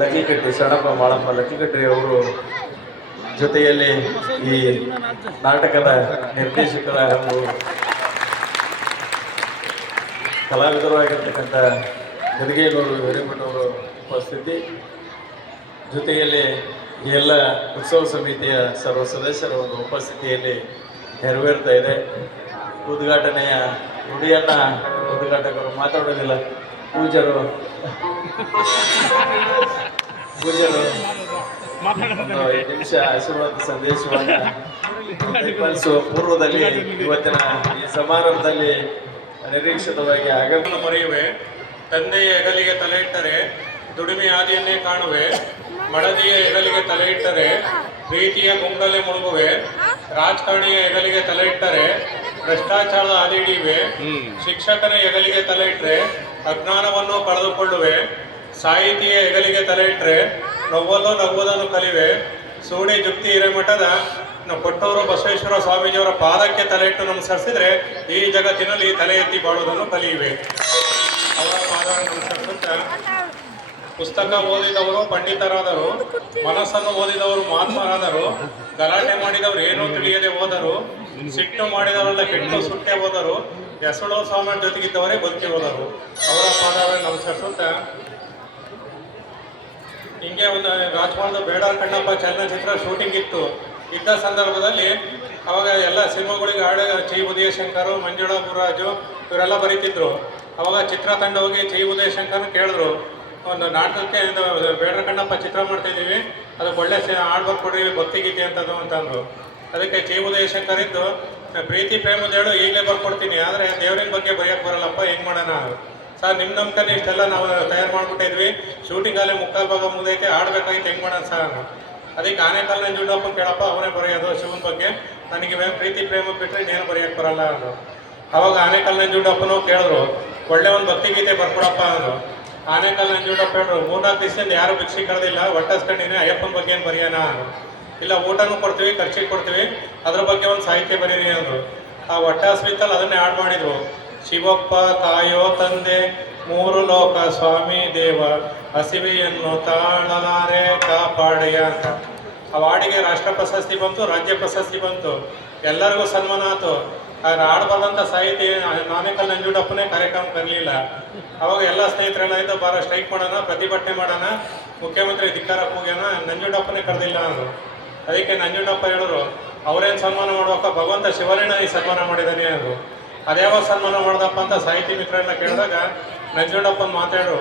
ಲಕ್ಕಿಕಟ್ಟಿ ಶರಣಪ್ಪ ಮಾಳಪ್ಪ ಲಕ್ಕಿಕಟ್ಟಿ ಅವರು ಜೊತೆಯಲ್ಲಿ ಈ ನಾಟಕದ ನಿರ್ದೇಶಕರ ಹಾಗೂ ಕಲಾವಿದರು ಆಗಿರ್ತಕ್ಕಂಥ ಗದಿಗೆಯವರು ಹಿರೇಮಠವರು ಉಪಸ್ಥಿತಿ, ಜೊತೆಯಲ್ಲಿ ಈ ಎಲ್ಲ ಉತ್ಸವ ಸಮಿತಿಯ ಸರ್ವ ಸದಸ್ಯರ ಒಂದು ಉಪಸ್ಥಿತಿಯಲ್ಲಿ ನೆರವೇರ್ತಾ ಇದೆ. ಉದ್ಘಾಟನೆಯ ನುಡಿಯನ್ನು ಉದ್ಘಾಟಕರು ಮಾತಾಡೋದಿಲ್ಲ, ಪೂಜರು ಒಂದು 5 ನಿಮಿಷ ಆಶೀರ್ವಾದ ಸಂದೇಶವನ್ನು ಕಳಿಸುವ ಪೂರ್ವದಲ್ಲಿ ಇವತ್ತಿನ ಈ ಸಮಾರಂಭದಲ್ಲಿ ನಿರೀಕ್ಷಿತವಾಗಿ ಆಗಮನ ಮರೆಯುವೆ. ತಂದೆಯ ಹೆಗಲಿಗೆ ತಲೆ ಇಟ್ಟರೆ ದುಡಿಮೆ ಆದಿಯನ್ನೇ ಕಾಣುವೆ. ಮಡದಿಯ ಹೆಗಲಿಗೆ ತಲೆ ಇಟ್ಟರೆ ಪ್ರೀತಿಯ ಗುಂಗಲೆ ಮುಳುಗುವೆ. ರಾಜಕಾರಣಿಯ ಹೆಗಲಿಗೆ ತಲೆ ಇಟ್ಟರೆ ಭ್ರಷ್ಟಾಚಾರದ ಹಾದಿ ಹಿಡಿಯುವೆ. ಶಿಕ್ಷಕನ ಹೆಗಲಿಗೆ ತಲೆ ಇಟ್ಟರೆ ಅಜ್ಞಾನವನ್ನು ಕಳೆದುಕೊಳ್ಳುವೆ. ಸಾಹಿತಿಯ ಹೆಗಲಿಗೆ ತಲೆ ಇಟ್ಟರೆ ನವ್ವಲ್ಲೋ ನಗುವುದನ್ನು ಕಲಿವೆ. ಸೂಡಿ ಜುಕ್ತಿ ಹಿರೇಮಠದ ಕೊಟ್ಟವರು ಬಸವೇಶ್ವರ ಸ್ವಾಮೀಜಿಯವರ ಪಾದಕ್ಕೆ ತಲೆ ಇಟ್ಟು ನಮಸ್ಕರಿಸಿದ್ರೆ ಈ ಜಗತ್ತಿನಲ್ಲಿ ತಲೆ ಎತ್ತಿ ಬಾಳುವುದನ್ನು ಕಲಿಯುವೆ. ಅವರ ಪಾದ ನಮಸ್ಕರಿಸುತ್ತ ಪುಸ್ತಕ ಓದಿದವರು ಪಂಡಿತರಾದರು, ಮನಸ್ಸನ್ನು ಓದಿದವರು ಮಹಾತ್ಮರಾದರು, ಗಲಾಟೆ ಮಾಡಿದವರು ಏನೂ ತಿಳಿಯದೆ ಹೋದರು, ಸಿಟ್ಟು ಮಾಡಿದವರೆಲ್ಲ ಕೆಟ್ಟು ಸುಟ್ಟೆ ಹೋದರು, ಎಸಳೋ ಸಾಮಾನ್ಯ ಜೊತೆಗಿದ್ದವರೇ ಬದುಕಿ ಹೋದರು. ಅವರ ಪಾದವನ್ನು ನಮಸ್ಕರಿಸುತ್ತ ಹಿಂಗೆ ಒಂದು ರಾಜ್ಕುಮಾರ್ದು ಬೇಡ ಕಣ್ಣಪ್ಪ ಚಲನಚಿತ್ರ ಶೂಟಿಂಗ್ ಇದ್ದ ಸಂದರ್ಭದಲ್ಲಿ ಅವಾಗ ಎಲ್ಲ ಸಿನಿಮಾಗಳಿಗೆ ಹಾಡು ಚೈ ಉದಯಶಂಕರ್, ಮಂಜುಳಾ ಗುರುರಾಜು ಇವರೆಲ್ಲ ಬರೀತಿದ್ರು. ಅವಾಗ ಚಿತ್ರತಂಡ ಹೋಗಿ ಚೈ ಉದಯಶಂಕರ್ನ ಕೇಳಿದ್ರು, ಒಂದು ನಾಟಕಕ್ಕೆ ಬೇಡ ಕಣ್ಣಪ್ಪ ಚಿತ್ರ ಮಾಡ್ತಾಯಿದ್ದೀವಿ, ಅದಕ್ಕೆ ಒಳ್ಳೆ ಹಾಡು ಬರ್ಕೊಡ್ರಿ ಭಕ್ತಿಗೀತೆ ಅಂತಂದ್ರು. ಅದಕ್ಕೆ ಚೈ ಉದಯಶಂಕರ್ ಇದ್ದು ಪ್ರೀತಿ ಪ್ರೇಮದ ಹೇಳು ಈಗಲೇ ಬರ್ಕೊಡ್ತೀನಿ, ಆದರೆ ದೇವರಿನ ಬಗ್ಗೆ ಬರೆಯೋಕ್ಕೆ ಬರಲ್ಲಪ್ಪ, ಹೆಂಗೆ ಮಾಡೋಣ ಸರ್, ನಿಮ್ಮ ನಂಬಿಕೆ ಇಷ್ಟೆಲ್ಲ ನಾವು ತಯಾರು ಮಾಡ್ಬಿಟ್ಟಿದ್ವಿ, ಶೂಟಿಂಗಲ್ಲೇ ಮುಕ್ಕಾಲು ಭಾಗ ಮುಗಿದೈತೆ, ಆಡ್ಬೇಕಾಗಿತ್ತು, ಹೆಂಗೆ ಮಾಡೋಣ ಸರ್. ಅದಕ್ಕೆ ಆನೆಕಲ್ ನಂಜುಂಡಪ್ಪ ಕೇಳಪ್ಪ, ಅವನೇ ಬರೆಯೋದು ಶಿವನ ಬಗ್ಗೆ, ನನಗೆ ಪ್ರೀತಿ ಪ್ರೇಮ ಬಿಟ್ಟರೆ ಇನ್ನೇನು ಬರೆಯೋಕ್ಕೆ ಬರಲ್ಲ ಅಂದರು. ಅವಾಗ ಆನೆಕಲ್ ನಂಜುಂಡಪ್ಪನೂ ಕೇಳಿದ್ರು, ಒಳ್ಳೆ ಒಂದು ಭಕ್ತಿಗೀತೆ ಬರ್ಕೊಡಪ್ಪ ಅಂದರು. ಆನೆಕಲ್ ನಂಜುಂಡಪ್ಪ ಹೇಳಿದ್ರು, 3-4 ದಿವಸದಿಂದ ಯಾರು ಭಿಕ್ಷೆ ಕರೆದಿಲ್ಲ, ಒಟ್ಟಿಸ್ಕೊಂಡಿನಿ, ಅಯ್ಯಪ್ಪನ ಬಗ್ಗೆ ಏನು ಬರೆಯೋಣ ಅಂದರು. ಇಲ್ಲ, ಊಟನೂ ಕೊಡ್ತೀವಿ, ಖರ್ಚಿಗೆ ಕೊಡ್ತೀವಿ, ಅದ್ರ ಬಗ್ಗೆ ಒಂದು ಸಾಹಿತ್ಯ ಬರೀರಿ ಅಂದರು. ಆ ಒಟ್ಟಾಸ್ಮಿತ್ತಲ್ಲಿ ಅದನ್ನೇ ಹಾಡು ಮಾಡಿದರು. ಶಿವಪ್ಪ ಕಾಯೋ ತಂದೆ, 3 ಲೋಕ ಸ್ವಾಮಿ ದೇವ, ಹಸಿವೆಯನ್ನು ತಾಳಲಾರೆ ಕಾಪಾಡೆಯ ಅಂತ. ಆ ಹಾಡಿಗೆ ರಾಷ್ಟ್ರ ಪ್ರಶಸ್ತಿ ಬಂತು, ರಾಜ್ಯ ಪ್ರಶಸ್ತಿ ಬಂತು, ಎಲ್ಲರಿಗೂ ಸನ್ಮಾನ ಆಯಿತು. ಹಾಡು ಬಂದಂಥ ಸಾಹಿತಿ ಆನೆಕಲ್ ನಂಜುಂಡಪ್ಪನೇ ಕಾರ್ಯಕ್ರಮ ಕರಲಿಲ್ಲ. ಅವಾಗ ಎಲ್ಲ ಸ್ನೇಹಿತರೆಲ್ಲ ಇದ್ದು, ಬಾರ ಸ್ಟ್ರೈಕ್ ಮಾಡೋಣ, ಪ್ರತಿಭಟನೆ ಮಾಡೋಣ, ಮುಖ್ಯಮಂತ್ರಿ ಧಿಕ್ಕಾರ ಹೋಗ್ಯಾನ, ನಂಜುಂಡಪ್ಪನೇ ಕರೆದಿಲ್ಲ ಅಂದರು. ಅದಕ್ಕೆ ನಂಜುಂಡಪ್ಪ ಹೇಳಿದ್ರು, ಅವರೇನು ಸನ್ಮಾನ ಮಾಡ್ಬೇಕ, ಭಗವಂತ ಶಿವನೇನ ಈ ಸನ್ಮಾನ ಮಾಡಿದ್ದಾನೆ ಅಂದರು. ಅದ್ಯಾವಾಗ ಸನ್ಮಾನ ಮಾಡ್ದಪ್ಪ ಅಂತ ಸಾಹಿತಿ ಮಿತ್ರರೆಲ್ಲ ಕೇಳಿದಾಗ ನಂಜುಂಡಪ್ಪನ ಮಾತಾಡರು,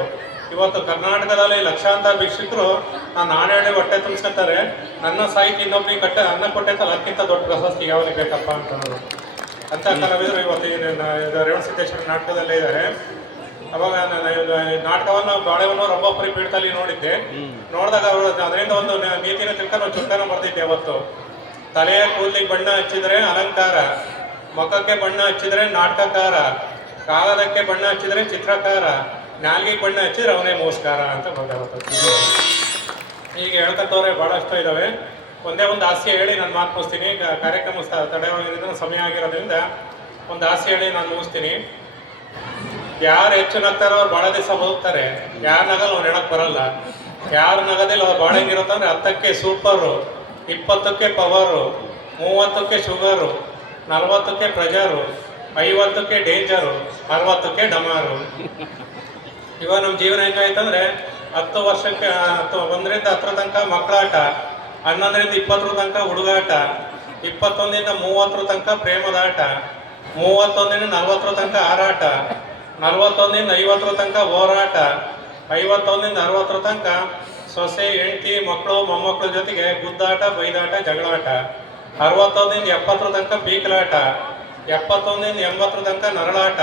ಇವತ್ತು ಕರ್ನಾಟಕದಲ್ಲಿ ಲಕ್ಷಾಂತರ ಭಿಕ್ಷುಕರು ನಾನು ಹಾಡೇಳಿ ಹೊಟ್ಟೆ ತುಂಬಿಸ್ಕೊತಾರೆ, ನನ್ನ ಸಾಹಿತಿ ಇನ್ನೊಬ್ಬರಿಗೆ ಅನ್ನ ಕೊಟ್ಟೈತಲ್ಲ, ಅದಕ್ಕಿಂತ ದೊಡ್ಡ ಪ್ರಶಸ್ತಿ ಯಾವ್ದು ಬೇಕಪ್ಪ ಅಂತಂದರು. ಅಂತ ಕಲಾವಿದರು ಇವತ್ತು ರೇವಣಸಿದ್ದೇಶ್ವರ ನಾಟಕದಲ್ಲೇ ಇದ್ದಾರೆ. ಅವಾಗ ನಾಟಕವನ್ನು ಬಾಳೆವನ್ನು ರಂಭಾಪುರಿ ಪೀಠದಲ್ಲಿ ನೋಡಿದ್ದೆ. ನೋಡಿದಾಗ ಅವರು ಅದರಿಂದ ಒಂದು ನೀತಿನ ತಿಳ್ಕೊಂಡು ಚುಕ್ಕಾನ ಬರ್ತಿದ್ದೆ. ಅವತ್ತು ತಲೆಯ ಕೂದಲಿಗೆ ಬಣ್ಣ ಹಚ್ಚಿದ್ರೆ ಅಲಂಕಾರ, ಮುಖಕ್ಕೆ ಬಣ್ಣ ಹಚ್ಚಿದ್ರೆ ನಾಟಕಕಾರ, ಕಾಗದಕ್ಕೆ ಬಣ್ಣ ಹಚ್ಚಿದ್ರೆ ಚಿತ್ರಕಾರ, ನಾಲ್ಗಿಗೆ ಬಣ್ಣ ಹಚ್ಚಿದ್ರೆ ಅವನೇ ಮೋಸ್ಕಾರ ಅಂತ ಗೊತ್ತಾಗುತ್ತೆ. ಈಗ ಹೇಳ್ಕತ್ತವ್ರೆ ಭಾಳಷ್ಟು ಇದ್ದಾವೆ. ಒಂದೇ ಒಂದು ಹಾಸ್ಯ ಹೇಳಿ ನಾನು ಮಾತು ಮುಗಿಸ್ತೀನಿ. ಕಾರ್ಯಕ್ರಮ ತಡೆವಾಗಿರೋದ್ರಿಂದ ಸಮಯ ಆಗಿರೋದ್ರಿಂದ ಒಂದು ಹಾಸ್ಯ ಹೇಳಿ ನಾನು ಮುಗಿಸ್ತೀನಿ. ಯಾರು ಹೆಚ್ಚು ನಗ್ತಾರೋ ಅವ್ರು ಭಾಳ ದಿವಸ ಬದುಕ್ತಾರೆ, ಯಾರು ನಗಲ್ಲ ಅವ್ರು ಹೇಳಕ್ಕೆ ಬರಲ್ಲ. ಯಾರು ನಗದಿಲ್ಲ ಅವ್ರು ಭಾಳ ಹೆಂಗಿರುತ್ತಂದ್ರೆ 10ಕ್ಕೆ ಸೂಪರು, 20ಕ್ಕೆ ಪವರು, 30ಕ್ಕೆ ಶುಗರು, 40ಕ್ಕೆ ಪ್ರೆಜರು, 50ಕ್ಕೆ ಡೇಂಜರು, 60ಕ್ಕೆ ಡಮಾರು. ಇವಾಗ ನಮ್ಮ ಜೀವನ ಹೆಂಗಾಯ್ತಂದ್ರೆ 10 ವರ್ಷಕ್ಕೆ 1ರಿಂದ 10 ತನಕ ಮಕ್ಕಳಾಟ, 11ರಿಂದ 20 ತನಕ ಹುಡುಗಾಟ, 21ರಿಂದ 30 ತನಕ ಪ್ರೇಮದಾಟ, 31ರಿಂದ 40 ತನಕ ಹಾರಾಟ, 41ರಿಂದ 50 ತನಕ ಹೋರಾಟ, 51ರಿಂದ 60 ತನಕ ಸೊಸೆ ಹೆಂಡತಿ ಮಕ್ಕಳು ಮೊಮ್ಮಕ್ಕಳ ಜೊತೆಗೆ ಗುದ್ದಾಟ ಬೈದಾಟ ಜಗಳಾಟ, 61ರಿಂದ 70 ತನಕ ಬೀಕಲಾಟ, 71ರಿಂದ 80 ತನಕ ನರಳಾಟ,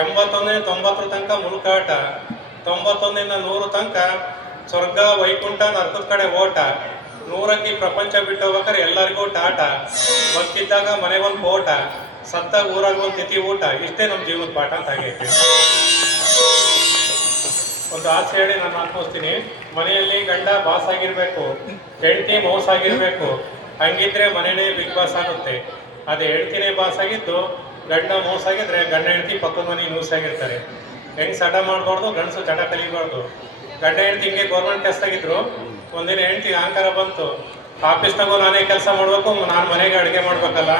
81ರಿಂದ 90 ತನಕ ಮುಳುಕಾಟ, 91ರಿಂದ 100 ತನಕ ಸ್ವರ್ಗ ವೈಕುಂಠ ನರಕದ ಕಡೆ ಓಟ, 100ಕ್ಕೆ ಪ್ರಪಂಚ ಬಿಟ್ಟು ಹೋಗ್ಬೇಕಾದ್ರೆ ಎಲ್ಲರಿಗೂ ಟಾಟ, ಬದುಕಿದ್ದಾಗ ಮನೆಗೊಂದು ಕೋಟ, ಸತ್ತಾಗ ಊರಾಗ ಒಂದು ತಿಥಿ ಊಟ. ಇಷ್ಟೇ ನಮ್ಮ ಜೀವನದ ಪಾಠ ಅಂತ ಆಗೈತೆ. ಒಂದು ಆಸೆ ಹೇಳಿ ನಾನು ಅನ್ಕೋಸ್ತೀನಿ. ಮನೆಯಲ್ಲಿ ಗಂಡ ಬಾಸ್ ಆಗಿರ್ಬೇಕು, ಹೆಂಡತಿ ಮೌಸ್ ಆಗಿರ್ಬೇಕು, ಹಂಗಿದ್ರೆ ಮನೆಯೇ ಬಿಗ್ ಬಾಸ್ ಆಗುತ್ತೆ. ಅದೇ ಹೆಂಡ್ತಿನೇ ಬಾಸ್ ಆಗಿದ್ದು ಗಂಡ ಮೌಸ್ ಆಗಿದ್ರೆ ಗಂಡ ಹೆಂಡತಿ ಪಕ್ಕದ ಮನೆ ನ್ಯೂಸ್ ಆಗಿರ್ತಾರೆ. ಹೆಂಗೆ ಚಟ ಮಾಡಬಾರ್ದು, ಗಂಡಸು ಚಟ ಕಲಿಬಾರ್ದು. ಗಂಡ ಹೆಂಡತಿ ಹಿಂಗೆ ಗೌರ್ಮೆಂಟ್ ಕೆಲಸದಾಗಿದ್ರು. ಒಂದಿನ ಹೆಂಡತಿ ಅಹಂಕಾರ ಬಂತು, ಆಫೀಸ್ನಾಗೂ ನಾನೇ ಕೆಲಸ ಮಾಡ್ಬೇಕು, ನಾನು ಮನೆಗೆ ಅಡುಗೆ ಮಾಡ್ಬೇಕಲ್ಲ,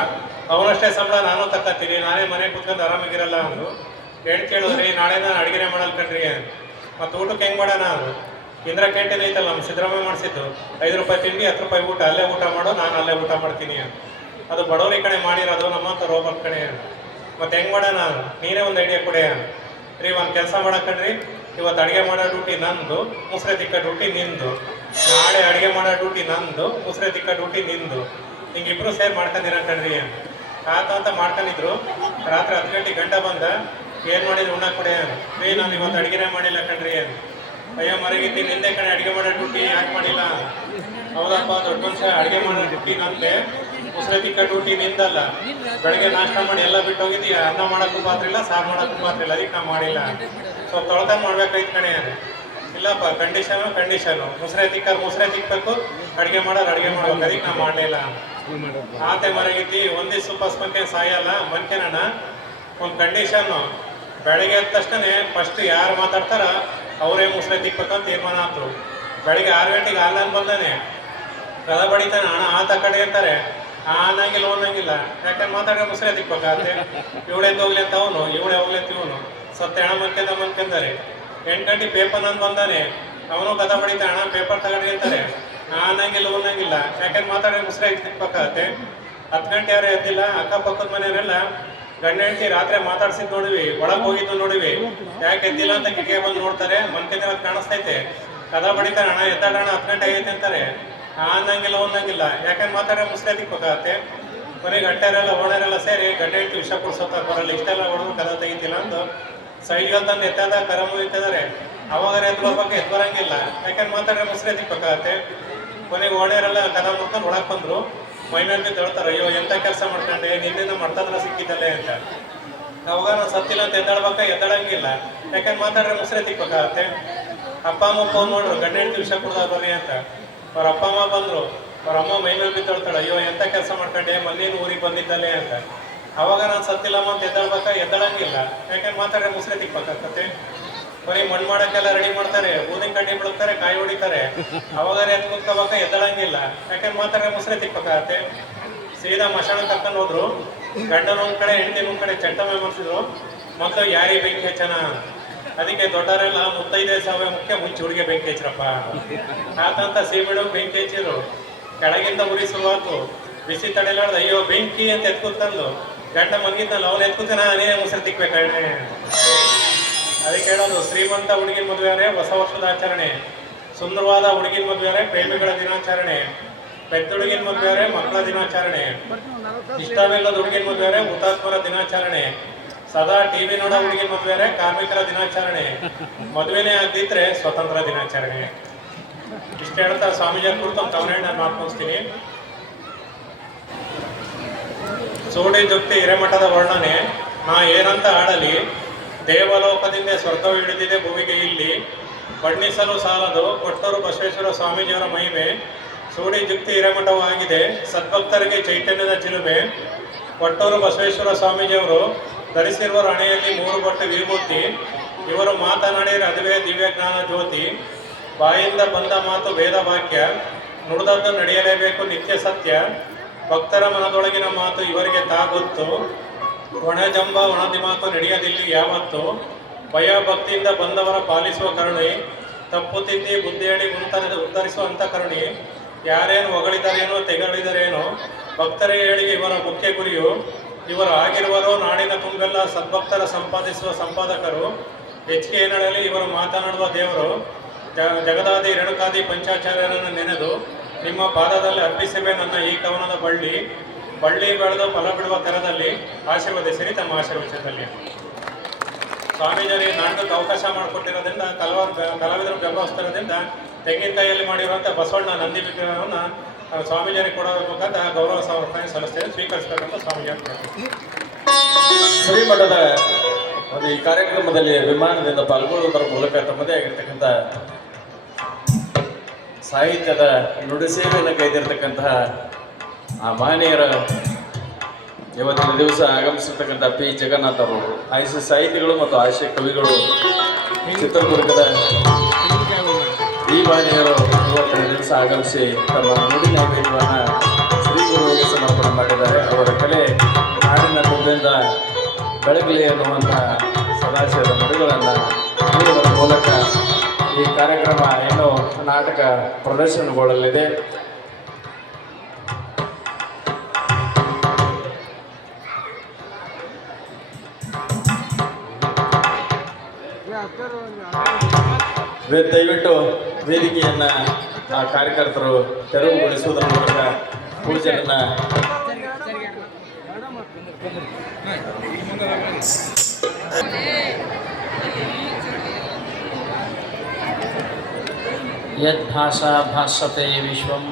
ಅವನಷ್ಟೇ ಸಂಬಳ ನಾನು ತಕ್ಕತ್ತೀನಿ, ನಾನೇ ಮನೆಗೆ ಕೂತ್ಕೊಂಡು ಆರಾಮಾಗಿರಲ್ಲ ಅಂದು. ಹೆಂಡ್ತಿ ಹೇಳಿದ್ರಿ, ನಾಳೆ ನಾನು ಅಡುಗೆನೇ ಮಾಡಲ್ ಕಣ್ರಿ. ಮತ್ತು ಊಟಕ್ಕೆ ಹೆಂಗೆ ಮಾಡೋಣ ಅಂದರು. ಇಂದಿರಾ ಕ್ಯಾಂಟೀನ್ ಐತಲ್ಲ, ನಮ್ಮ ಸಿದ್ದರಾಮಯ್ಯ ಮಾಡಿಸಿದ್ದು, 5 ರೂಪಾಯಿ ತಿಂಡಿ 10 ರೂಪಾಯಿ ಊಟ, ಅಲ್ಲೇ ಊಟ ಮಾಡು, ನಾನು ಅಲ್ಲೇ ಊಟ ಮಾಡ್ತೀನಿ ಅಂತ. ಅದು ಬಡವರಿ ಕಡೆ ಮಾಡಿರೋದು, ನಮ್ಮಂಥ ರೋಬರ್ ಕಡೆ. ಮತ್ತು ಹೆಂಗೆ ಮಾಡೋಣ, ನೀನೇ ಒಂದು ಐಡಿಯಾ ಕೊಡೆ ರೀ. ಒಂದು ಕೆಲಸ ಮಾಡಕ್ಕಣ್ರಿ, ಇವತ್ತು ಅಡುಗೆ ಮಾಡೋ ಡ್ಯೂಟಿ ನಂದು, ಮುಸ್ರೆ ತಿಕ್ಕ ಡ್ಯೂಟಿ ನಿಂದು. ನಾಳೆ ಅಡುಗೆ ಮಾಡೋ ಡ್ಯೂಟಿ ನಂದು, ಮುಸ್ರೆ ತಿಕ್ಕ ಡ್ಯೂಟಿ ನಿಂದು. ಹಿಂಗೆ ಇಬ್ಬರು ಸೇರಿ ಮಾಡ್ಕೊಂಡಿರಕಣ್ರಿ ಅಂತ ಮಾಡ್ಕೊಂಡಿದ್ರು. ರಾತ್ರಿ 10 ಗಂಟೆಗೆ ಗಂಟ ಬಂದ, ಏನು ಮಾಡಿದ್ರು ಉಣ್ಣಕ್ಕೆ ಕೊಡೆ ರೀ, ನಾನು ಇವತ್ತು ಅಡುಗೆನೇ ಮಾಡಿಲ್ಲ ಕಣ್ರಿ ಅಯ್ಯೋ ಮರಗಿತ್ತಿ, ನಿಂದೆ ಕಡೆ ಅಡುಗೆ ಮಾಡೋ ಡ್ಯೂಟಿ ಯಾಕೆ ಮಾಡಿಲ್ಲ? ಹೌದಪ್ಪ ದೊಡ್ಡ ಮನುಷ್ಯ, ಅಡುಗೆ ಮಾಡೋ ಡ್ಯೂಟಿ ನಂದೆ, ಮುಸ್ರೆ ತಿಕ್ಕ ಡ್ಯೂಟಿ ನಿಂದಲ್ಲ. ಬೆಳಗ್ಗೆ ನಾಷ್ಟ ಮಾಡಿ ಎಲ್ಲ ಬಿಟ್ಟು ಹೋಗಿದ್ದಿ, ಅನ್ನ ಮಾಡೋಕ್ಕೂ ಪಾತ್ರ ಇಲ್ಲ, ಸಾರು ಮಾಡೋಕ್ಕೂ ಪಾತ್ರ ಇಲ್ಲ, ಅದಕ್ಕೆ ನಾವು ಮಾಡಿಲ್ಲ. ಸ್ವಲ್ಪ ತೊಳ್ಕೊಂಡು ಮಾಡ್ಬೇಕಾಯ್ತು ಕಣೆ. ಇಲ್ಲಪ್ಪ, ಕಂಡೀಷನು ಮುಸ್ರೆ ತಿಕ್ಕಬೇಕು, ಅಡುಗೆ ಮಾಡೋರು ಅಡುಗೆ ಮಾಡ್ಬೇಕು, ಅದಕ್ಕೆ ನಾವು ಮಾಡಲಿಲ್ಲ. ಆತೆ ಮರಗಿದ್ದಿ, ಒಂದಿವ್ಸ ಸುಪಾಸ್ ಮನ್ಕೆ ಸಾಯಲ್ಲ ಮನ್ಕೆನಣ್ಣ. ಒಂದು ಕಂಡೀಷನ್ನು, ಬೆಳಗ್ಗೆ ಎದ್ದ ತಕ್ಷಣ ಫಸ್ಟ್ ಯಾರು ಮಾತಾಡ್ತಾರ ಅವರೇ ಮುಸ್ರೆ ತಿಕ್ಬೇಕಂತ ತೀರ್ಮಾನ ಆಯ್ತು. ಬೆಳಗ್ಗೆ 6 ಗಂಟೆಗೆ ಆನ್ಲೈನ್ ಬಂದಾನೆ, ಕದ ಬಡಿತಾನೆ, ಹಣ ಆತ ಕಡೆ ಅಂತಾರೆ, ಅನ್ನಂಗಿಲ್ಲ ಅನ್ನಂಗಿಲ್ಲ, ಯಾಕಂದ್ರೆ ಮಾತಾಡಿದ್ರೆ ಮುಸ್ರೆ ತಿಕ್ಬೇಕಾಗತ್ತೆ. ಇವಳೆದ್ದು ಹೋಗ್ಲಿ ಅಂತ ಅವನು, ಇವಳೇ ಹೋಗ್ಲಿ ಅಂತ ಇವನು, ಸತ್ತ ಹೆಣ ಮನ್ಕೊಂಡಾರೆ. 8 ಗಂಟೆ ಪೇಪರ್ ನಂದು ಬಂದಾನೆ, ಅವನು ಕದ ಬಡಿತಾನೆ, ಹಣ ಪೇಪರ್ ತಗೊಂಡು ಅಂತಾರೆ, ಅನ್ನಂಗಿಲ್ಲ ಅನ್ನಂಗಿಲ್ಲ, ಯಾಕಂದ್ರೆ ಮಾತಾಡಿದ್ರೆ ಮುಸ್ರೆ ತಿಕ್ಬೇಕಾಗತ್ತೆ. 10 ಗಂಟೆ ಯಾರು ಎದ್ದಿಲ್ಲ, ಅಕ್ಕಪಕ್ಕದ ಮನೆಯವರೆಲ್ಲ ಗಂಡ ಹೆಂಡತಿ ರಾತ್ರಿ ಮಾತಾಡ್ಸಿದ್ ನೋಡಿವಿ, ಒಳಗೆ ಹೋಗಿದ್ದು ನೋಡಿವಿ, ಯಾಕೆ ಎದ್ದಿಲ್ಲ ಅಂತ ಕಿಟಕಿ ಬಂದು ನೋಡ್ತಾರೆ, ಮನ್ಕೆಂದಿರೋದು ಕಾಣಿಸ್ತೈತೆ, ಕದ ಬಡಿತಾರೆ, ಹಣ ಎದ್ದಾಡೋಣ 10 ಗಂಟೆ ಆಗೈತೆ ಅಂತಾರೆ, ಅನ್ನಂಗಿಲ್ಲ ಅನ್ನಂಗಿಲ್ಲ, ಯಾಕಂದ್ರೆ ಮಾತಾಡಿದ್ರೆ ಮುಸ್ರೆ ತಿಕ್ಬೇಕಾಗತ್ತೆ. ಕೊನೆಗೆ ಗಂಟೆರೆಲ್ಲ ಓಣರೆಲ್ಲ ಸೇರಿ ಗಂಡ ಹೆಂಡತಿ ವಿಷ ಕೊಡ್ಸೋತ ಬರಲ್ಲ, ಇಷ್ಟೆಲ್ಲ ಹೊಡೆದು ಕದ ತೆಗಿತಿಲ್ಲ ಅಂದು ಸೈಡ್ಗಳು ತಂದು ಎತ್ತಾದ ಕರ ಮುಗಿತಿದ್ದಾರೆ. ಅವಾಗ ಎದ್ದು ಬಗ್ಗೆ ಎದ್ದು ಬರಂಗಿಲ್ಲ, ಯಾಕಂದ್ರೆ ಮಾತಾಡಿದ್ರೆ ಮುಸ್ರೆ ತಿಕ್ಬೇಕಾಗತ್ತೆ. ಕೊನೆಗೆ ಓಣರೆಲ್ಲ ಕದ ಮುಡ್ಕೊಂಡು ಒಳಗೆ ಬಂದ್ರು, ಮೈಮೇಲೆ ಬಿದ್ದು ಹೇಳ್ತಾರೆ, ಅಯ್ಯೋ ಎಂಥ ಕೆಲಸ ಮಾಡ್ಕೊಂಡೆ, ನಿನ್ನಿಂದ ಮಾಡ್ತಾದ್ರ ಸಿಕ್ಕಿದ್ದಲ್ಲೇ ಅಂತ. ಅವಾಗ ನಾವು ಸತ್ತಿಲ್ಲ ಅಂತ ಎದ್ದಾಡಂಗಿಲ್ಲ, ಯಾಕಂದ್ರೆ ಮಾತಾಡಿದ್ರೆ ಮುಸ್ರೆ ತಿಕ್ಬೇಕಾಗತ್ತೆ. ಅಪ್ಪ ಅಮ್ಮ ಫೋನ್ ಮಾಡ್ರು, ಗಂಡ ಹೆಂಡತಿ ವಿಷ ಕೊಡ್ದಾಗ ಬರ್ರಿ ಅಂತ. ಅವ್ರ ಅಪ್ಪ ಅಮ್ಮ ಬಂದರು, ಅವ್ರ ಅಮ್ಮ ಮೈಮೇಲೆ ಬಿದ್ದು ಹೇಳ್ತಾಳೆ, ಅಯ್ಯೋ ಎಂಥ ಕೆಲಸ ಮಾಡ್ಕೊಂಡೆ, ಮೊನ್ನೇನು ಊರಿಗೆ ಬಂದಿದ್ದಲ್ಲೇ ಅಂತ. ಅವಾಗ ನಾನು ಸತ್ತಿಲ್ಲಮ್ಮ ಅಂತ ಎದ್ದಾಡಂಗಿಲ್ಲ, ಯಾಕಂದ್ರೆ ಮಾತಾಡಿದ್ರೆ ಮುಸ್ರೆ ತಿಕ್ಬೇಕಾಗತ್ತೆ. ಬರೀ ಮಣ್ಣು ಮಾಡೋಕ್ಕೆಲ್ಲ ರೆಡಿ ಮಾಡ್ತಾರೆ, ಊದಿನ ಕಡ್ಡಿ ಬಿಡ್ತಾರೆ, ಕಾಯಿ ಹೊಡಿತಾರೆ, ಅವಾಗ ಎದ್ದು ಕುತ್ಕೋಬೇಕ ಎದ್ದಳಂಗಿಲ್ಲ, ಯಾಕಂದ್ರೆ ಮಾತಾಡಿದ್ರೆ ಮುಸ್ರೆ ತಿಕ್ಬೇಕಾಗತ್ತೆ. ಸೀದಾ ಮಶಾಣ ಕರ್ಕೊಂಡು ಹೋದ್ರು, ಗಂಡನ ಒಂದ್ ಕಡೆ ಹೆಂಡತಿನ ಒಂದ್ ಕಡೆ ಚಟ್ಟಮೆ ಮಾಡಿಸಿದ್ರು. ಮೊದಲು ಯಾರಿಗೆ ಬೆಂಕಿ ಹಚ್ಚನ, ಅದಕ್ಕೆ ದೊಡ್ಡವರೆಲ್ಲ ಮುತ್ತೈದೆ ಸಾವಿರ ಮುಖ್ಯ, ಮುಂಚೆ ಹುಡುಗಿ ಬೆಂಕಿ ಹಚ್ಚಿರಪ್ಪ ಆತಂತ ಸೀಮೆಡು ಬೆಂಕಿ ಹಚ್ಚಿರು. ಕೆಳಗಿಂದ ಉರಿ ಶುರುವಾತು, ಬಿಸಿ ತಡೆಲಾರ್ದು ಅಯ್ಯೋ ಬೆಂಕಿ ಅಂತ ಎತ್ಕೂತಂದು ಗಂಡ ಮಲಗಿದ್ನಲ್ಲ ಅವನು ಎತ್ಕೂತಾನ, ನೀನೇ ಮುಸ್ರೆ ತಿಕ್ಬೇಕಾಳೆ. ಅದಕ್ಕೆ ಹೇಳೋದು, ಶ್ರೀಮಂತ ಹುಡುಗಿನ ಮದುವೆ ಹೊಸ ವರ್ಷದ ಆಚರಣೆ, ಸುಂದರವಾದ ಹುಡುಗಿನ ಮದುವೆ ಪ್ರೇಮಿಗಳ ದಿನಾಚರಣೆ, ಪೆದ್ದ ಹುಡುಗಿನ ಮದುವೆ ಮಕ್ಕಳ ದಿನಾಚರಣೆ, ಇಷ್ಟವಿಲ್ಲದ ಹುಡುಗಿನ ಮದುವೆ ಹುತಾತ್ಮರ ದಿನಾಚರಣೆ, ಸದಾ ಟಿವಿ ನೋಡೋ ಹುಡುಗಿನ ಮದುವೆ ಕಾರ್ಮಿಕರ ದಿನಾಚರಣೆ, ಮದುವೆನೇ ಆಗದಿದ್ರೆ ಸ್ವತಂತ್ರ ದಿನಾಚರಣೆ. ಇಷ್ಟ ಹೇಳ್ತಾ ಸ್ವಾಮೀಜಿ ಕುರಿತು ಒಂದು ಕವನ ನಾನು ಮಾತನಾಡ್ತೀನಿ. ಸೋಡಿ ಜುಕ್ತಿ ಹಿರೇಮಠದ ವರ್ಣನೆ, ನಾ ಏನಂತ ಆಡಲಿ, ದೇವಲೋಕದಿಂದ ಸ್ವರ್ಗವಿಳಿದಿದೆ ಭುವಿಗೆ ಇಲ್ಲಿ, ಬಣ್ಣಿಸಲು ಸಾಲದು ಕೊಟ್ಟೂರು ಬಸವೇಶ್ವರ ಸ್ವಾಮೀಜಿಯವರ ಮಹಿಮೆ, ಸೋಡಿ ಜುಕ್ತಿ ಹಿರೇಮಠವೂ ಆಗಿದೆ ಸದ್ಭಕ್ತರಿಗೆ ಚೈತನ್ಯದ ಚಿಲುಮೆ. ಕೊಟ್ಟೂರು ಬಸವೇಶ್ವರ ಸ್ವಾಮೀಜಿಯವರು ಧರಿಸಿರುವ ಹಣೆಯಲ್ಲಿ 3 ಬೊಟ್ಟು ವಿಭೂತಿ, ಇವರು ಮಾತನಾಡಿದರೆ ಅದುವೇ ದಿವ್ಯ ಜ್ಞಾನ ಜ್ಯೋತಿ, ಬಾಯಿಂದ ಬಂದ ಮಾತು ವೇದ ವಾಕ್ಯ, ನುಡಿದದ್ದು ನಡೆಯಲೇಬೇಕು ನಿತ್ಯ ಸತ್ಯ, ಭಕ್ತರ ಮನದೊಳಗಿನ ಮಾತು ಇವರಿಗೆ ತಾಗೊತ್ತು, ಒಣಜಂಬ ಒಣದಿಮಾತು ನಡೆಯದಿಲ್ಲಿ ಯಾವತ್ತು, ಭಯ ಭಕ್ತಿಯಿಂದ ಬಂದವರ ಪಾಲಿಸುವ ಕರುಣೆ, ತಪ್ಪು ತಿದ್ದಿ ಬುದ್ಧಿ ಹೇಳಿ ಉತ್ತರಿಸುವಂಥ ಕರುಣೆ, ಯಾರೇನು ಹೊಗಳಿದರೇನೋ ತೆಗಳಿದರೇನೋ ಭಕ್ತರೇ ಹೇಳಿಗೆ ಇವರ ಮುಖ್ಯ ಗುರಿಯು, ಇವರು ಆಗಿರುವರು ನಾಡಿನ ತುಂಬೆಲ್ಲ ಸದ್ಭಕ್ತರ ಸಂಪಾದಿಸುವ ಸಂಪಾದಕರು, ಹೆಚ್ಚಿಗೆ ಏನಳಲಿ ಇವರು ಮಾತನಾಡುವ ದೇವರು, ಜಗದಾದಿ ರೇಣುಕಾದಿ ಪಂಚಾಚಾರ್ಯರನ್ನು ನೆನೆದು ನಿಮ್ಮ ಪಾದದಲ್ಲಿ ಅರ್ಪಿಸಿವೆ ನನ್ನ ಈ ಕವನದ ಬಳ್ಳಿ ಬೆಳೆದು ಫಲ ಬಿಡುವ ಕರದಲ್ಲಿ ಆಶೀರ್ವದಿಸಿರಿ ತಮ್ಮ ಆಶೀರ್ವಚನದಲ್ಲಿ. ಸ್ವಾಮೀಜಿಯವರಿಗೆ ನಾಟಕಕ್ಕೆ ಅವಕಾಶ ಮಾಡಿಕೊಟ್ಟಿರೋದ್ರಿಂದ ಕಲಾವಿದರು ಬೆಂಬಲಿಸ್ತಿರೋದ್ರಿಂದ ತೆಂಗಿನಕಾಯಿಯಲ್ಲಿ ಮಾಡಿರುವಂಥ ಬಸವಣ್ಣ ನಂದಿ ವಿಗ್ರಹವನ್ನು ಸ್ವಾಮೀಜಿಯವರಿಗೆ ಕೊಡಬೇಕಂತ ಗೌರವ ಸಮರ್ಪಣೆ ಸಲ್ಲಿಸ್ತೇವೆ, ಸ್ವೀಕರಿಸಬೇಕಂತ ಸ್ವಾಮೀಜಿ. ಶ್ರೀಮಠದ ಒಂದು ಈ ಕಾರ್ಯಕ್ರಮದಲ್ಲಿ ಅಭಿಮಾನದಿಂದ ಪಾಲ್ಗೊಳ್ಳುವುದರ ಮೂಲಕ ತಮ್ಮದೇ ಆಗಿರ್ತಕ್ಕಂಥ ಸಾಹಿತ್ಯದ ನುಡಿ ಸೇವೆಯನ್ನು ಕೈದಿರ್ತಕ್ಕಂತಹ ಆ ಮಹನೀಯರ ಇವತ್ತಿನ ದಿವಸ ಆಗಮಿಸಿರ್ತಕ್ಕಂಥ ಪಿ ಜಗನ್ನಾಥ್ ಅವರು, ಆಯುಷ ಸಾಹಿತಿಗಳು ಮತ್ತು ಆಶಯ ಕವಿಗಳು, ಚಿತ್ರದುರ್ಗದ ಮಾನ್ಯರು ಇವತ್ತಿನ ದಿವಸ ಆಗಮಿಸಿ ತಮ್ಮ ನುಡಿ ನೈವೇದ್ಯವನ್ನು ಶ್ರೀ ಗುರುವಿಗೆ ಸಮರ್ಪಣೆ ಮಾಡಿದ್ದಾರೆ. ಅವರ ಕಲೆ ನಾಡಿನ ತುಂಬೆಯಿಂದ ಬೆಳಗಲಿ ಅನ್ನುವಂತಹ ಸದಾಶಯದ ನುಡಿಗಳನ್ನು ನೀಡುವ ಮೂಲಕ ಈ ಕಾರ್ಯಕ್ರಮ ಇನ್ನೂ ನಾಟಕ ಪ್ರದರ್ಶನಗೊಳ್ಳಲಿದೆ. ದಯವಿಟ್ಟು ವೇದಿಕೆಯನ್ನು ಆ ಕಾರ್ಯಕರ್ತರು ತೆರವುಗೊಳಿಸುವುದರ ಮೂಲಕ ಪೂಜೆಯನ್ನು ಯದ್ಭಾಷಾ ಭಾಸತೆ ವಿಶ್ವಂ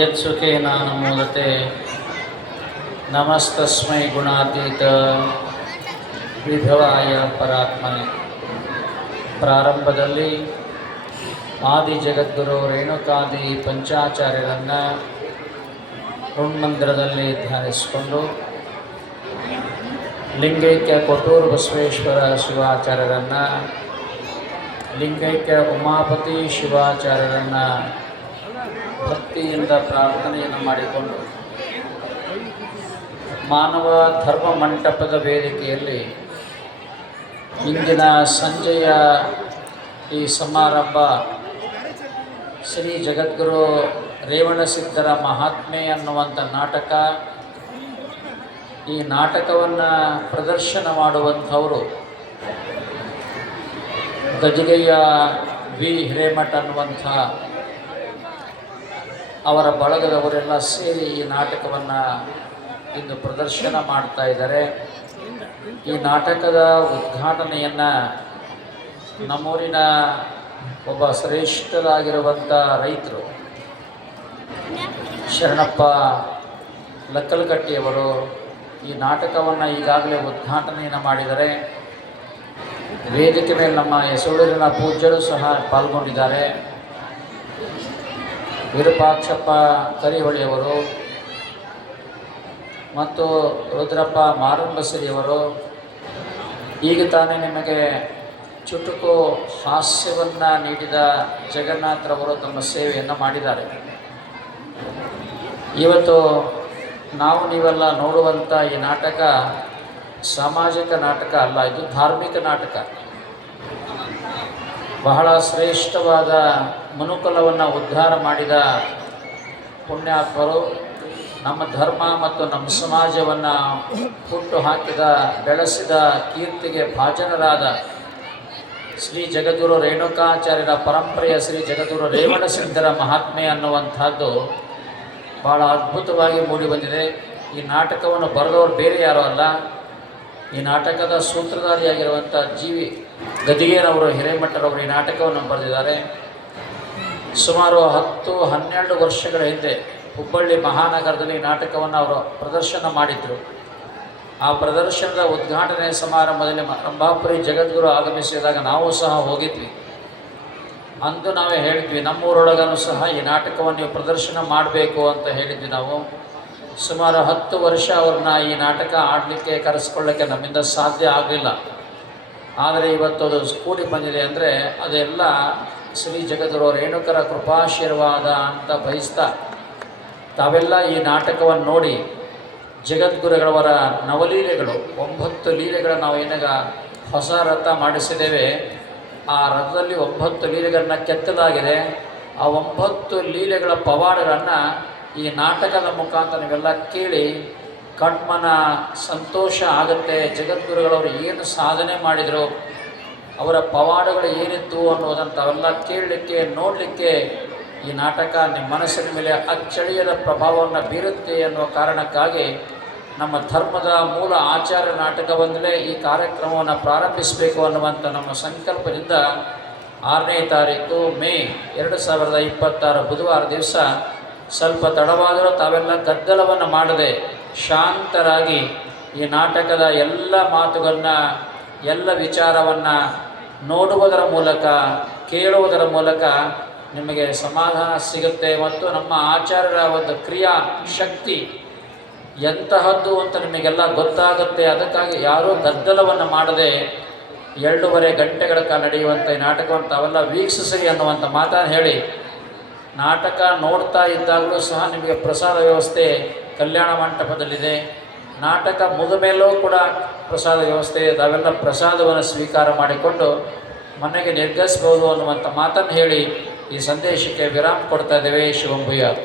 ಯತ್ಸುಖೇನ ನಮೋದತೆ ನಮಸ್ತಸ್ಮೈ ಗುಣಾತೀತ ವಿಭವಾಯ ಪರಾತ್ಮನೆ. ಪ್ರಾರಂಭದಲ್ಲಿ ಆದಿ ಜಗದ್ಗುರು ರೇಣುಕಾದಿ ಪಂಚಾಚಾರ್ಯರನ್ನು ಋಣ್ಮಂದಿರದಲ್ಲಿ ಧ್ಯಾನಿಸಿಕೊಂಡು ಲಿಂಗೈಕ್ಯ ಕೊಟ್ಟೂರು ಬಸವೇಶ್ವರ ಶಿವಾಚಾರ್ಯರನ್ನು, ಲಿಂಗೈಕ್ಯ ಉಮಾಪತಿ ಶಿವಾಚಾರ್ಯರನ್ನು ಭಕ್ತಿಯಿಂದ ಪ್ರಾರ್ಥನೆಯನ್ನು ಮಾಡಿಕೊಂಡು ಮಾನವ ಧರ್ಮ ಮಂಟಪದ ವೇದಿಕೆಯಲ್ಲಿ ಇಂದಿನ ಸಂಜೆಯ ಈ ಸಮಾರಂಭ ಶ್ರೀ ಜಗದ್ಗುರು ರೇವಣಸಿದ್ಧರ ಮಹಾತ್ಮೆ ಅನ್ನುವಂಥ ನಾಟಕ. ಈ ನಾಟಕವನ್ನು ಪ್ರದರ್ಶನ ಮಾಡುವಂಥವರು ಗಜಗಯ್ಯ ವಿ ಹಿರೇಮಠ ಅನ್ನುವಂಥ ಅವರ ಬಳಗದವರೆಲ್ಲ ಸೇರಿ ಈ ನಾಟಕವನ್ನು ಇಂದು ಪ್ರದರ್ಶನ ಮಾಡ್ತಾ ಇದ್ದಾರೆ. ಈ ನಾಟಕದ ಉದ್ಘಾಟನೆಯನ್ನು ನಮ್ಮೂರಿನ ಒಬ್ಬ ಶ್ರೇಷ್ಠರಾಗಿರುವಂಥ ರೈತರು ಶರಣಪ್ಪ ಲಕ್ಕಲಕಟ್ಟಿಯವರು ಈ ನಾಟಕವನ್ನು ಈಗಾಗಲೇ ಉದ್ಘಾಟನೆಯನ್ನು ಮಾಡಿದ್ದಾರೆ. ವೇದಿಕೆ ಮೇಲೆ ನಮ್ಮ ಯಸೂರಿನ ಪೂಜ್ಯರು ಸಹ ಪಾಲ್ಗೊಂಡಿದ್ದಾರೆ. ವಿರೂಪಾಕ್ಷಪ್ಪ ಕರಿಹೊಳಿಯವರು ಮತ್ತು ರುದ್ರಪ್ಪ ಮಾರಂಬಸರಿಯವರು ಈಗ ತಾನೇ ನಿಮಗೆ ಚುಟುಕು ಹಾಸ್ಯವನ್ನು ನೀಡಿದ ಜಗನ್ನಾಥರವರು ತಮ್ಮ ಸೇವೆಯನ್ನು ಮಾಡಿದ್ದಾರೆ. ಇವತ್ತು ನಾವು ನೀವೆಲ್ಲ ನೋಡುವಂಥ ಈ ನಾಟಕ ಸಾಮಾಜಿಕ ನಾಟಕ ಅಲ್ಲ, ಇದು ಧಾರ್ಮಿಕ ನಾಟಕ. ಬಹಳ ಶ್ರೇಷ್ಠವಾದ ಮನುಕುಲವನ್ನು ಉದ್ಧಾರ ಮಾಡಿದ ಪುಣ್ಯಾತ್ಮರು, ನಮ್ಮ ಧರ್ಮ ಮತ್ತು ನಮ್ಮ ಸಮಾಜವನ್ನು ಹುಟ್ಟು ಹಾಕಿದ ಬೆಳೆಸಿದ ಕೀರ್ತಿಗೆ ಭಾಜನರಾದ ಶ್ರೀ ಜಗದ್ಗುರು ರೇಣುಕಾಚಾರ್ಯರ ಪರಂಪರೆಯ ಶ್ರೀ ಜಗದ್ಗುರು ರೇವಣಸಿದ್ಧರ ಮಹಾತ್ಮೆ ಅನ್ನುವಂಥದ್ದು ಭಾಳ ಅದ್ಭುತವಾಗಿ ಮೂಡಿಬಂದಿದೆ. ಈ ನಾಟಕವನ್ನು ಬರೆದವರು ಬೇರೆ ಯಾರೂ ಅಲ್ಲ, ಈ ನಾಟಕದ ಸೂತ್ರಧಾರಿಯಾಗಿರುವಂಥ ಜಿ.ವಿ. ಗದಿಗೇರವರು ಹಿರೇಮಠರವರು ಈ ನಾಟಕವನ್ನು ಬರೆದಿದ್ದಾರೆ. ಸುಮಾರು 10-12 ವರ್ಷಗಳ ಹಿಂದೆ ಹುಬ್ಬಳ್ಳಿ ಮಹಾನಗರದಲ್ಲಿ ನಾಟಕವನ್ನು ಅವರು ಪ್ರದರ್ಶನ ಮಾಡಿದರು. ಆ ಪ್ರದರ್ಶನದ ಉದ್ಘಾಟನೆ ಸಮಾರಂಭದಲ್ಲಿ ರಂಭಾಪುರಿ ಜಗದ್ಗುರು ಆಗಮಿಸಿದಾಗ ನಾವು ಸಹ ಹೋಗಿದ್ವಿ. ಅಂದು ನಾವೇ ಹೇಳಿದ್ವಿ, ನಮ್ಮೂರೊಳಗನೂ ಸಹ ಈ ನಾಟಕವನ್ನು ನೀವು ಪ್ರದರ್ಶನ ಮಾಡಬೇಕು ಅಂತ ಹೇಳಿದ್ವಿ. ನಾವು ಸುಮಾರು 10 ವರ್ಷ ಅವ್ರನ್ನ ಈ ನಾಟಕ ಆಡಲಿಕ್ಕೆ ಕರೆಸ್ಕೊಳ್ಳೋಕ್ಕೆ ನಮ್ಮಿಂದ ಸಾಧ್ಯ ಆಗಲಿಲ್ಲ. ಆದರೆ ಇವತ್ತು ಅದು ಕೂಡಿ ಬಂದಿದೆ ಅಂದರೆ ಅದೆಲ್ಲ ಶ್ರೀ ಜಗದ್ಗುರು ರೇಣುಕರ ಕೃಪಾಶೀರ್ವಾದ ಅಂತ ಬಯಸ್ತಾ ತಾವೆಲ್ಲ ಈ ನಾಟಕವನ್ನು ನೋಡಿ ಜಗದ್ಗುರುಗಳವರ ನವಲೀಲೆಗಳು 9 ಲೀಲೆಗಳನ್ನು ನಾವು ಏನಾಗ ಹೊಸ ರಥ ಮಾಡಿಸಿದ್ದೇವೆ. ಆ ರಥದಲ್ಲಿ 9 ಲೀಲೆಗಳನ್ನು ಕೆತ್ತಲಾಗಿದೆ. ಆ 9 ಲೀಲೆಗಳ ಪವಾಡಗಳನ್ನು ಈ ನಾಟಕದ ಮುಖಾಂತರ ನೀವೆಲ್ಲ ಕೇಳಿ ಕಣ್ಮನ ಸಂತೋಷ ಆಗುತ್ತೆ. ಜಗದ್ಗುರುಗಳವರು ಏನು ಸಾಧನೆ ಮಾಡಿದರು, ಅವರ ಪವಾಡಗಳು ಏನಿತ್ತು ಅನ್ನೋದನ್ನು ತಾವೆಲ್ಲ ಕೇಳಲಿಕ್ಕೆ ನೋಡಲಿಕ್ಕೆ ಈ ನಾಟಕ ನಿಮ್ಮ ಮನಸ್ಸಿನ ಮೇಲೆ ಅಚ್ಚಳಿಯದ ಪ್ರಭಾವವನ್ನು ಬೀರುತ್ತೆ ಅನ್ನುವ ಕಾರಣಕ್ಕಾಗಿ ನಮ್ಮ ಧರ್ಮದ ಮೂಲ ಆಚಾರ್ಯ ನಾಟಕವೊಂದಲೇ ಈ ಕಾರ್ಯಕ್ರಮವನ್ನು ಪ್ರಾರಂಭಿಸಬೇಕು ಅನ್ನುವಂಥ ನಮ್ಮ ಸಂಕಲ್ಪದಿಂದ 6ನೇ ತಾರೀಕು ಮೇ 2026 ಬುಧವಾರ ದಿವಸ ಸ್ವಲ್ಪ ತಡವಾದರೂ ತಾವೆಲ್ಲ ಗದ್ದಲವನ್ನು ಮಾಡದೆ ಶಾಂತರಾಗಿ ಈ ನಾಟಕದ ಎಲ್ಲ ಮಾತುಗಳನ್ನು ಎಲ್ಲ ವಿಚಾರವನ್ನು ನೋಡುವುದರ ಮೂಲಕ ಕೇಳುವುದರ ಮೂಲಕ ನಿಮಗೆ ಸಮಾಧಾನ ಸಿಗುತ್ತೆ. ಮತ್ತು ನಮ್ಮ ಆಚಾರ್ಯರ ಒಂದು ಕ್ರಿಯಾ ಶಕ್ತಿ ಎಂತಹದ್ದು ಅಂತ ನಿಮಗೆಲ್ಲ ಗೊತ್ತಾಗುತ್ತೆ. ಅದಕ್ಕಾಗಿ ಯಾರೂ ಗದ್ದಲವನ್ನು ಮಾಡದೆ 2.5 ಗಂಟೆಗಳ ಕಾಲ ನಡೆಯುವಂಥ ಈ ನಾಟಕವನ್ನು ತಾವೆಲ್ಲ ವೀಕ್ಷಿಸಿರಿ ಅನ್ನುವಂಥ ಮಾತನ್ನು ಹೇಳಿ, ನಾಟಕ ನೋಡ್ತಾ ಇದ್ದಾಗಲೂ ಸಹ ನಿಮಗೆ ಪ್ರಸಾದ ವ್ಯವಸ್ಥೆ ಕಲ್ಯಾಣ ಮಂಟಪದಲ್ಲಿದೆ. ನಾಟಕ ಮುಗಿದ ಮೇಲೂ ಕೂಡ ಪ್ರಸಾದ ವ್ಯವಸ್ಥೆ, ತಾವೆಲ್ಲ ಪ್ರಸಾದವನ್ನು ಸ್ವೀಕಾರ ಮಾಡಿಕೊಂಡು ಮನೆಗೆ ನಿರ್ಗಮಿಸ್ಬೋದು ಅನ್ನುವಂಥ ಮಾತನ್ನು ಹೇಳಿ ಈ ಸಂದೇಶಕ್ಕೆ ವಿರಾಮ ಕೊಡ್ತಾ ಇದ್ದೇವೆ. ಶಿವಂಭೂಯಾತ್.